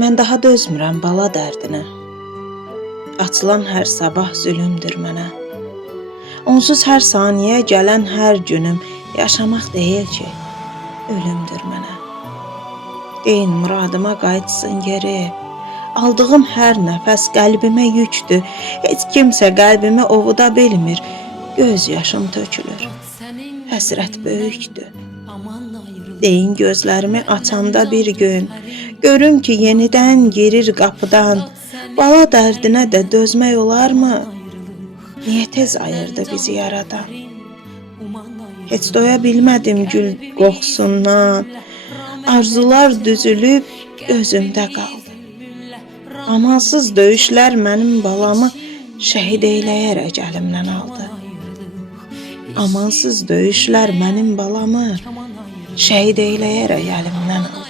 Mən daha dözmürəm bala dərdinə. Açılan hər sabah zülümdür mənə. Onsuz hər saniyə gələn hər günüm yaşamaq deyil ki, ölümdür mənə. Deyin muradıma qayıtsın geri. Aldığım hər nəfəs qəlbimə yükdür. Heç kimsə qəlbimi ovuda bilmir. Göz yaşım tökülür. Həsrət böyükdür. Deyin gözlərimi açanda bir gün, görüm ki yenidən girir qapıdan. Bala dərdinə də dözmək olarmı? Niyə tez ayırdı bizi yaradan? Heç doya bilmədim gül qoxusundan. Arzular düzülüb gözümdə qaldı. Amansız döyüşlər mənim balamı şəhid eyləyərək əlimdən aldı. Amansız döyüşlər mənim balamı şəhid eyləyərək əlimdən aldı.